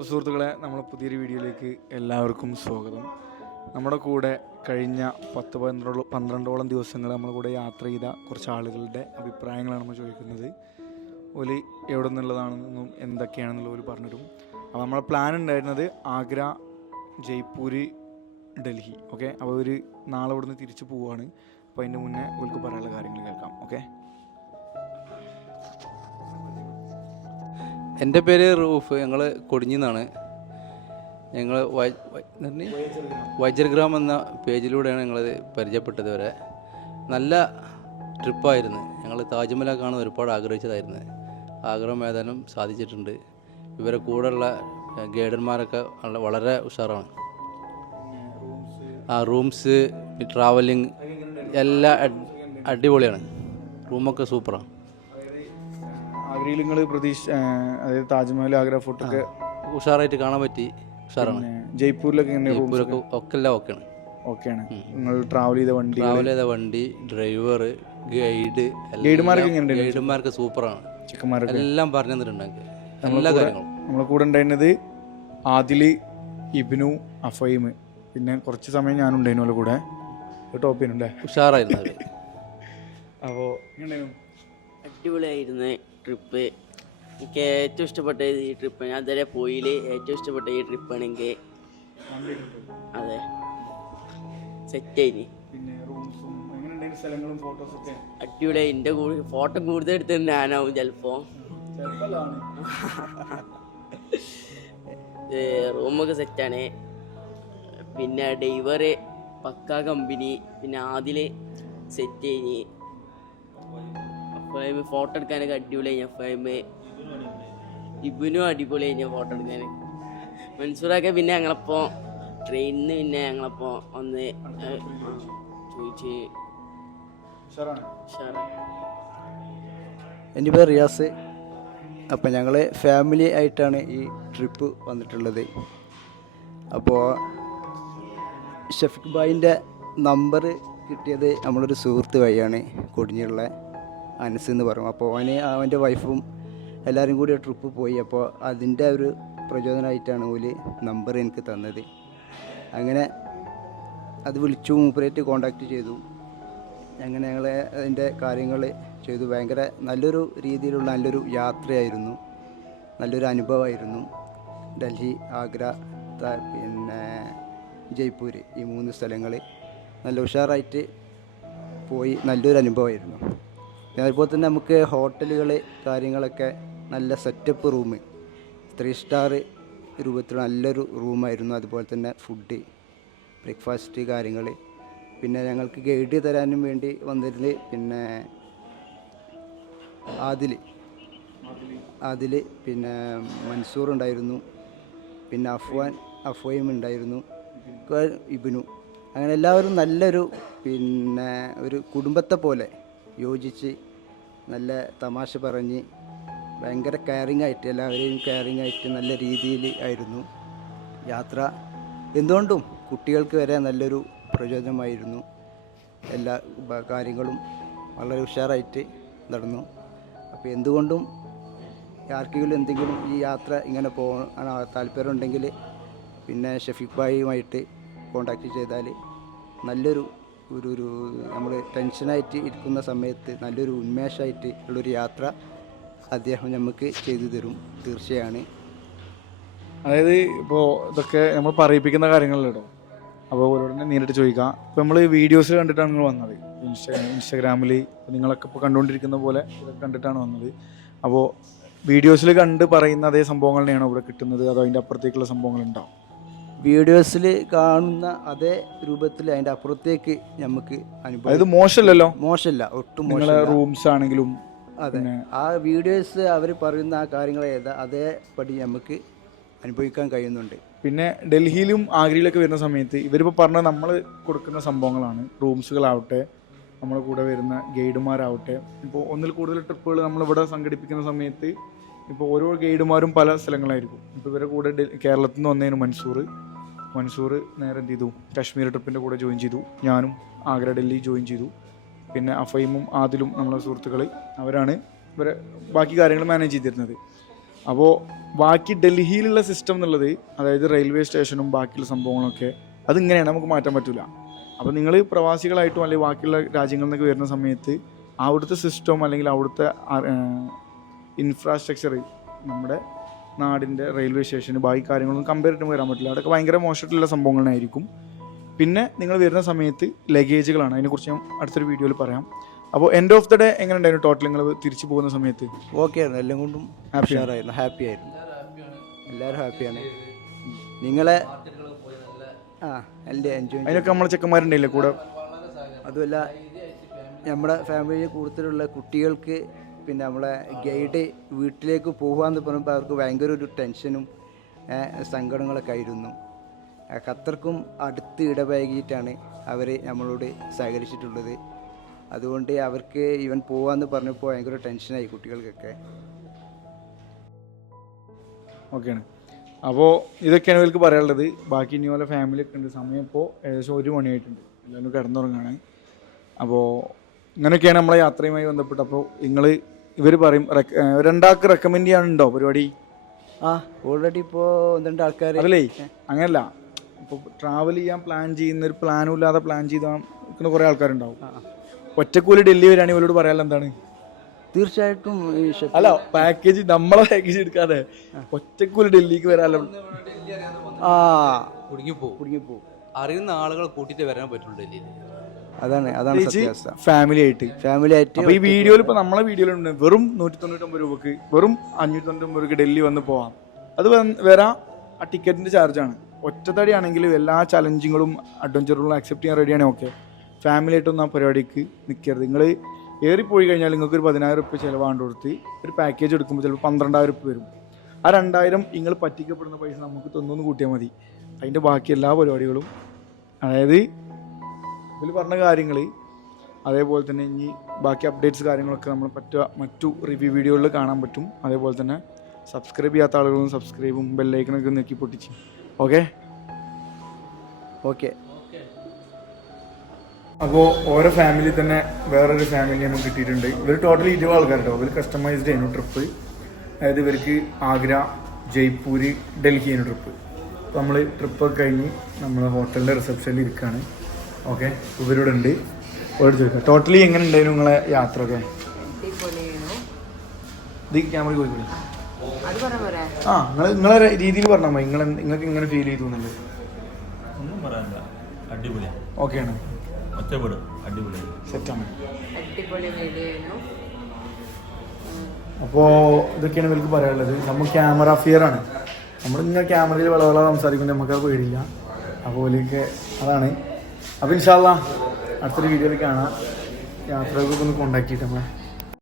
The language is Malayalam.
അപ്പോൾ സുഹൃത്തുക്കളെ നമ്മളെ പുതിയൊരു വീഡിയോയിലേക്ക് എല്ലാവർക്കും സ്വാഗതം. നമ്മുടെ കൂടെ കഴിഞ്ഞ പത്ത് പന്ത്രണ്ട് പന്ത്രണ്ടോളം ദിവസങ്ങൾ നമ്മുടെ കൂടെ യാത്ര ചെയ്ത കുറച്ച് ആളുകളുടെ അഭിപ്രായങ്ങളാണ് നമ്മൾ ചോദിക്കുന്നത്. ഒലി എവിടെ നിന്നുള്ളതാണെന്നും എന്തൊക്കെയാണെന്നുള്ള ഒരു പറഞ്ഞിട്ടും അപ്പോൾ നമ്മളെ പ്ലാൻ ഉണ്ടായിരുന്നത് ആഗ്ര ജയ്പൂര് ഡൽഹി. ഓക്കെ അപ്പോൾ ഒരു നാളെ ഇവിടുന്ന് തിരിച്ചു പോവുകയാണ് അപ്പോൾ അതിന്റെ മുന്നേ ഇവർക്ക് പറയാനുള്ള കാര്യങ്ങൾ കേൾക്കാം. ഓക്കെ എന്റെ പേര് റൂഫ്. ഞങ്ങൾ കൊടിഞ്ഞിന്നാണ്. ഞങ്ങൾ വജ്രഗ്രാം എന്ന പേജിലൂടെയാണ് ഞങ്ങളത് പരിചയപ്പെട്ടത് വരെ. നല്ല ട്രിപ്പായിരുന്നു. ഞങ്ങൾ താജ്മഹൽ കാണാൻ ഒരുപാട് ആഗ്രഹിച്ചതായിരുന്നു. ആഗ്രഹം ഏതാനും സാധിച്ചിട്ടുണ്ട്. ഇവരെ കൂടെയുള്ള ഗൈഡന്മാരൊക്കെ വളരെ ഉഷാറാണ്. ആ റൂംസ് ട്രാവലിംഗ് എല്ലാം അടിപൊളിയാണ്. റൂമൊക്കെ സൂപ്പറാണ്. ആഗ്രയിൽ നിങ്ങൾ പ്രതീക്ഷ അതായത് താജ്മഹൽ ആഗ്ര ഫോർട്ടൊക്കെ ഉഷാറായിട്ട് കാണാൻ പറ്റി. ഉഷാറാണ്. ജയ്പൂരിലൊക്കെ ജയ്പൂരൊക്കെ ഒക്കെ എല്ലാം ഓക്കെയാണ്. ഓക്കെയാണ്. നിങ്ങൾ ട്രാവൽ ചെയ്ത വണ്ടി ട്രാവൽ ചെയ്ത വണ്ടി ഡ്രൈവർ ഗൈഡ് എങ്ങനെയുണ്ട്? ഗൈഡുമാർക്ക് സൂപ്പറാണ്. ചെക്കന്മാരൊക്കെ? എല്ലാം പറഞ്ഞു തന്നിട്ടുണ്ട് എല്ലാ കാര്യങ്ങളും. നമ്മളെ കൂടെ ഉണ്ടായിരുന്നത് ആദിൽ ഇബിനു അഫൈം. പിന്നെ കുറച്ച് സമയം ഞാൻ ഉണ്ടായിരുന്നു അവരുടെ കൂടെ. ടോപ്പിനുണ്ടേ ഉഷാറായിരുന്നു അപ്പോൾ അടിപൊളിയായിരുന്നു. ട്രിപ്പ് എനിക്ക് ഏറ്റവും ഇഷ്ടപ്പെട്ട ഈ ട്രിപ്പ് ഞാൻ ഇതുവരെ പോയിൽ. ഏറ്റവും ഇഷ്ടപ്പെട്ട ഈ ട്രിപ്പ് ആണെങ്കിൽ അതെ. സെറ്റായി ആയി അടിപൊളിയായി. എന്റെ കൂടെ ഫോട്ടോ കൂടുതൽ എടുത്തത് ഞാനാവും ചിലപ്പോൾ റൂമൊക്കെ സെറ്റാണ് പിന്നെ ഡൈവർ പക്ക കമ്പനി പിന്നെ ആദിൽ സെറ്റ് കഴിഞ്ഞ് ഐ ഫോട്ടോ എടുക്കാനൊക്കെ അടിപൊളി ഞാൻ ഫൈവ് ഇബിനും അടിപൊളി ഞാൻ ഫോട്ടോ എടുക്കാൻ. മൻസൂറൊക്കെ പിന്നെ ഞങ്ങളപ്പോൾ ട്രെയിനിന്ന് പിന്നെ ഞങ്ങളപ്പോൾ ഒന്ന് ചോദിച്ച്. എന്റെ പേര് റിയാസ്. അപ്പോൾ ഞങ്ങൾ ഫാമിലി ആയിട്ടാണ് ഈ ട്രിപ്പ് വന്നിട്ടുള്ളത്. അപ്പോൾ ഷഫീഖ് ബായിന്റെ നമ്പർ കിട്ടിയത് നമ്മളൊരു സുഹൃത്ത് വഴിയാണ് കൊടിഞ്ഞുള്ള അനസ് എന്ന് പറയും അപ്പോൾ അവന് അവന്റെ വൈഫും എല്ലാവരും കൂടി ട്രിപ്പ് പോയി. അപ്പോൾ അതിന്റെ ഒരു പ്രചോദനമായിട്ടാണ് ഓൽ നമ്പർ എനിക്ക് തന്നത്. അങ്ങനെ അത് വിളിച്ചു മൂപ്പരായിട്ട് കോണ്ടാക്ട് ചെയ്തു. അങ്ങനെ ഞങ്ങൾ അതിന്റെ കാര്യങ്ങൾ ചെയ്തു. ഭയങ്കര നല്ലൊരു രീതിയിലുള്ള നല്ലൊരു യാത്രയായിരുന്നു. നല്ലൊരു അനുഭവമായിരുന്നു. ഡൽഹി ആഗ്ര പിന്നെ ജയ്പൂർ ഈ മൂന്ന് സ്ഥലങ്ങൾ നല്ല ഉഷാറായിട്ട് പോയി. നല്ലൊരു അനുഭവമായിരുന്നു. അതുപോലെ തന്നെ നമുക്ക് ഹോട്ടലുകൾ കാര്യങ്ങളൊക്കെ നല്ല സെറ്റപ്പ് റൂം ത്രീ സ്റ്റാർ രൂപത്തിൽ നല്ലൊരു റൂമായിരുന്നു അതുപോലെ തന്നെ ഫുഡ് ബ്രേക്ക്ഫാസ്റ്റ് കാര്യങ്ങൾ പിന്നെ ഞങ്ങൾക്ക് ഗൈഡ് തരാനും വേണ്ടി വന്നിരുന്നത് പിന്നെ ആദിൽ ആദിൽ പിന്നെ മൻസൂർ ഉണ്ടായിരുന്നു. പിന്നെ അഫ്വാൻ അഫ്വയും ഉണ്ടായിരുന്നു. ഇബിനു. അങ്ങനെ എല്ലാവരും നല്ലൊരു പിന്നെ ഒരു കുടുംബത്തെ പോലെ യോജിച്ച് നല്ല തമാശ പറഞ്ഞ് ഭയങ്കര കെയറിങ് ആയിട്ട് എല്ലാവരെയും കെയറിങ് ആയിട്ട് നല്ല രീതിയിൽ ആയിരുന്നു യാത്ര. എന്തുകൊണ്ടും കുട്ടികൾക്ക് വരെ നല്ലൊരു പ്രചോദനമായിരുന്നു. എല്ലാ കാര്യങ്ങളും വളരെ ഉഷാറായിട്ട് നടന്നു. അപ്പോൾ എന്തുകൊണ്ടും ആർക്കെങ്കിലും എന്തെങ്കിലും ഈ യാത്ര ഇങ്ങനെ പോകാൻ താല്പര്യമുണ്ടെങ്കിൽ പിന്നെ ഷഫീഖ് ഭായിയുമായിട്ട് കോണ്ടാക്ട് ചെയ്താൽ നല്ലൊരു ഒരു ഒരു നമ്മൾ ടെൻഷനായിട്ട് ഇരിക്കുന്ന സമയത്ത് നല്ലൊരു ഉന്മേഷമായിട്ട് ഉള്ളൊരു യാത്ര അദ്ദേഹം നമുക്ക് ചെയ്തു തരും തീർച്ചയാണ്. അതായത് ഇപ്പോൾ ഇതൊക്കെ നമ്മൾ പറയിപ്പിക്കുന്ന കാര്യങ്ങളിലോ അപ്പോൾ ഓരോട് തന്നെ നേരിട്ട് ചോദിക്കാം. ഇപ്പോൾ നമ്മൾ വീഡിയോസ് കണ്ടിട്ടാണ് നിങ്ങൾ വന്നത്. ഇൻസ്റ്റാ ഇൻസ്റ്റാഗ്രാമിൽ നിങ്ങളൊക്കെ ഇപ്പോൾ കണ്ടുകൊണ്ടിരിക്കുന്ന പോലെ കണ്ടിട്ടാണ് വന്നത്. അപ്പോൾ വീഡിയോസിൽ കണ്ട് പറയുന്ന അതേ സംഭവങ്ങൾ തന്നെയാണോ ഇവിടെ കിട്ടുന്നത്? അതോ അതിന്റെ അപ്പുറത്തേക്കുള്ള സംഭവങ്ങൾ ഉണ്ടാവും വീഡിയോസിൽ കാണുന്ന അതേ രൂപത്തിൽ അതിന്റെ അപ്പുറത്തേക്ക് നമുക്ക് അനുഭവം മോശമല്ലല്ലോ? മോശമല്ല ഒട്ടും മോശം റൂംസ് ആണെങ്കിലും അതെ. ആ വീഡിയോസ് അവർ പറയുന്ന ആ കാര്യങ്ങൾ ഏതാ അതേപടി നമുക്ക് അനുഭവിക്കാൻ കഴിയുന്നുണ്ട്. പിന്നെ ഡൽഹിയിലും ആഗ്രയിലൊക്കെ വരുന്ന സമയത്ത് ഇവരിപ്പോൾ പറഞ്ഞ നമ്മൾ കൊടുക്കുന്ന സംഭവങ്ങളാണ്. റൂംസുകളാവട്ടെ നമ്മളെ കൂടെ വരുന്ന ഗൈഡുമാരാവട്ടെ. ഇപ്പോൾ ഒന്നിൽ കൂടുതൽ ട്രിപ്പുകൾ നമ്മളിവിടെ സംഘടിപ്പിക്കുന്ന സമയത്ത് ഇപ്പോൾ ഓരോ ഗൈഡുമാരും പല സ്ഥലങ്ങളായിരിക്കും. ഇപ്പോൾ ഇവരുടെ കൂടെ കേരളത്തിൽ നിന്ന് വന്നതിന് മൻസൂർ മൻസൂർ നേരെ എന്ത് ചെയ്തു. കാശ്മീർ ട്രിപ്പിന്റെ കൂടെ ജോയിൻ ചെയ്തു. ഞാനും ആഗ്ര ഡൽഹി ജോയിൻ ചെയ്തു. പിന്നെ അഫൈമും ആദിലും നമ്മളെ സുഹൃത്തുക്കൾ അവരാണ് ഇവരെ ബാക്കി കാര്യങ്ങൾ മാനേജ് ചെയ്തിരുന്നത്. അപ്പോൾ ബാക്കി ഡൽഹിയിലുള്ള സിസ്റ്റം എന്നുള്ളത് അതായത് റെയിൽവേ സ്റ്റേഷനും ബാക്കിയുള്ള സംഭവങ്ങളൊക്കെ അതിങ്ങനെയാണ് നമുക്ക് മാറ്റാൻ പറ്റില്ല അപ്പോൾ നിങ്ങൾ പ്രവാസികളായിട്ടും അല്ലെങ്കിൽ ബാക്കിയുള്ള രാജ്യങ്ങളിൽ നിന്നൊക്കെ വരുന്ന സമയത്ത് അവിടുത്തെ സിസ്റ്റം അല്ലെങ്കിൽ അവിടുത്തെ ഇൻഫ്രാസ്ട്രക്ചർ നമ്മുടെ നാടിന്റെ റെയിൽവേ സ്റ്റേഷന് ബാക്കി കാര്യങ്ങളൊന്നും കമ്പയർ ചെയ്തിട്ട് വരാൻ പറ്റില്ല. അതൊക്കെ ഭയങ്കര മോശമായിട്ടുള്ള സംഭവങ്ങളായിരിക്കും. പിന്നെ നിങ്ങൾ വരുന്ന സമയത്ത് ലഗേജുകളാണ് അതിനെക്കുറിച്ച് ഞാൻ അടുത്തൊരു വീഡിയോയിൽ പറയാം. അപ്പോൾ എൻഡ് ഓഫ് ദ ഡേ എങ്ങനെ ഉണ്ടായിരുന്നു ടോട്ടൽ നിങ്ങൾ തിരിച്ചു പോകുന്ന സമയത്ത്? ഓക്കെ ആയിരുന്നു. എല്ലാം കൊണ്ടും ഹാപ്പി ആയിരുന്നു ഹാപ്പി ആയിരുന്നു. എല്ലാവരും ഹാപ്പിയാണ് നിങ്ങളെ ആ എന്റെ എൻജോയ് അതിനൊക്കെ നമ്മളെ ചെക്കന്മാരുണ്ടല്ലേ കൂടെ? അതുമല്ല നമ്മുടെ ഫാമിലിയിൽ കൂടുതലുള്ള കുട്ടികൾക്ക് പിന്നെ നമ്മളെ ഗൈഡ് വീട്ടിലേക്ക് പോകാമെന്ന് പറയുമ്പോൾ അവർക്ക് ഭയങ്കര ഒരു ടെൻഷനും സങ്കടങ്ങളൊക്കെ ആയിരുന്നു. ഖത്തർക്കും അടുത്ത് ഇടപഴകിയിട്ടാണ് അവർ നമ്മളോട് സഹകരിച്ചിട്ടുള്ളത്. അതുകൊണ്ട് അവർക്ക് ഇവൻ പോകാമെന്ന് പറഞ്ഞപ്പോൾ ഭയങ്കര ടെൻഷനായി കുട്ടികൾക്കൊക്കെ. ഓക്കെയാണ് അപ്പോൾ ഇതൊക്കെയാണ് ഇവർക്ക് പറയാനുള്ളത്. ബാക്കി ഇനി പോലെ ഫാമിലി ഒക്കെ ഉണ്ട്. സമയം ഇപ്പോൾ ഏകദേശം ഒരു മണിയായിട്ടുണ്ട്. എല്ലാവരും കിടന്നുറങ്ങാണ്. അപ്പോൾ ഇങ്ങനെയൊക്കെയാണ് നമ്മളെ യാത്രയുമായി ബന്ധപ്പെട്ട് അപ്പോൾ നിങ്ങൾ ഇവർ പറയും രണ്ടാൾക്ക് റെക്കമെൻഡ് ചെയ്യാനുണ്ടോ പരിപാടി? ആ ഓൾറെഡി ഇപ്പോൾ രണ്ട് ആൾക്കാർ അല്ലേ അങ്ങനല്ല. ഇപ്പോൾ ട്രാവൽ ചെയ്യാൻ പ്ലാൻ ചെയ്യുന്ന ഒരു പ്ലാനും ഇല്ലാതെ പ്ലാൻ ചെയ്താൽ നിൽക്കുന്ന കുറേ ആൾക്കാരുണ്ടാവും. ഒറ്റക്കൂലി ഡൽഹി വരികയാണെങ്കിൽ ഇവരോട് പറയാനുള്ള എന്താണ്? തീർച്ചയായിട്ടും അല്ല പാക്കേജ് നമ്മളെ പാക്കേജ് എടുക്കാതെ ഒറ്റക്കൂലി ഡൽഹിക്ക് വരാനുള്ള ആ. കുടുങ്ങിപ്പോ കുടുങ്ങിപ്പോ അറിയുന്ന ആളുകൾ കൂട്ടിയിട്ട് വരാൻ പറ്റുള്ളൂ ഡൽഹിയിൽ അതാണ് അതാണ് സത്യാവസ്ഥ. ഫാമിലി ആയിട്ട്. ഫാമിലി ആയിട്ട് അപ്പൊ ഈ വീഡിയോയിൽ ഇപ്പൊ നമ്മളെ വീഡിയോയിലുണ്ട് വെറും നൂറ്റി തൊണ്ണൂറ്റൊമ്പത് രൂപക്ക് വെറും അഞ്ഞൂറ്റി തൊണ്ണൂറ്റൊമ്പത് രൂപക്ക് ഡൽഹി വന്ന് പോവാം. അത് വരാം ആ ടിക്കറ്റിന്റെ ചാർജാണ് ഒറ്റത്തടി ആണെങ്കിലും എല്ലാ ചലഞ്ചിങ്ങളും അഡ്വഞ്ചറുകളും അക്സെപ്റ്റ് ചെയ്യാൻ റെഡിയാണെങ്കിൽ ഓക്കെ ഫാമിലി ആയിട്ടൊന്നും ആ പരിപാടിക്ക് നിൽക്കരുത് നിങ്ങൾ ഏറിപ്പോയി കഴിഞ്ഞാൽ നിങ്ങൾക്ക് ഒരു പതിനായിരം റുപ്യ ചിലവാണ്ട് കൊടുത്ത് ഒരു പാക്കേജ് എടുക്കുമ്പോൾ ചിലപ്പോൾ പന്ത്രണ്ടായിരം റുപ്യ വരും. ആ രണ്ടായിരം നിങ്ങൾ പറ്റിക്കപ്പെടുന്ന പൈസ നമുക്ക് തൊന്നൊന്ന് കൂട്ടിയാൽ മതി. അതിന്റെ ബാക്കി എല്ലാ പരിപാടികളും അതായത് ഇതിൽ പറഞ്ഞ കാര്യങ്ങൾ അതേപോലെ തന്നെ ഇനി ബാക്കി അപ്ഡേറ്റ്സ് കാര്യങ്ങളൊക്കെ നമ്മൾ പറ്റുക മറ്റു റിവ്യൂ വീഡിയോകളിൽ കാണാൻ പറ്റും. അതേപോലെ തന്നെ സബ്സ്ക്രൈബ് ചെയ്യാത്ത ആളുകളും സബ്സ്ക്രൈബും ബെല്ലൈക്കണൊക്കെ നോക്കി പൊട്ടിച്ച് ഓക്കെ ഓക്കെ അപ്പോൾ ഓരോ ഫാമിലി തന്നെ വേറൊരു ഫാമിലി നമുക്ക് കിട്ടിയിട്ടുണ്ട്. ഇവർ ടോട്ടലി ഇരുപത് ആൾക്കാരുണ്ടോ ഇവർ കസ്റ്റമൈസ്ഡ് ചെയ്യുന്നു ട്രിപ്പ് അതായത് ഇവർക്ക് ആഗ്ര ജയ്പൂർ ഡൽഹി ചെയ്യുന്ന ട്രിപ്പ് അപ്പോൾ നമ്മൾ ട്രിപ്പൊക്കെ കഴിഞ്ഞ് നമ്മൾ ഹോട്ടലിന്റെ റിസപ്ഷനിൽ ഇരിക്കുകയാണ് ഓക്കെ ഇവരിവിടെ ഉണ്ട് ഓരോട് ചോദിക്കാം. ടോട്ടലി എങ്ങനെ ഉണ്ടായിരുന്നു നിങ്ങളെ യാത്ര ഒക്കെ ഇത് ക്യാമറ പോയിക്കോളി. ആ നിങ്ങൾ നിങ്ങളെ രീതിയിൽ പറഞ്ഞാൽ മതി. നിങ്ങൾ നിങ്ങൾക്ക് ഇങ്ങനെ ഫീൽ ചെയ്തു ഒന്നും പറയാനില്ല. അടിപൊളിയാണ് ഓക്കെയാണ്. ഒറ്റപ്പെടും. അടിപൊളിയാണ് സെറ്റാണ്. അപ്പോൾ ഇതൊക്കെയാണ് ഇവർക്ക് പറയാനുള്ളത്. നമ്മൾ ക്യാമറ ഫിയർ ആണ്. നമ്മൾ ഇങ്ങനെ ക്യാമറയിൽ വളവള സംസാരിക്കുമ്പോൾ നമുക്ക് പേടിയില്ല. അപ്പോൾ അതാണ്. അപ്പോൾ ഇൻഷാല്ല അടുത്തൊരു വീഡിയോയിൽ കാണാം. യാത്രകൾക്കൊന്ന് കോണ്ടാക്ട് ചെയ്തിട്ട്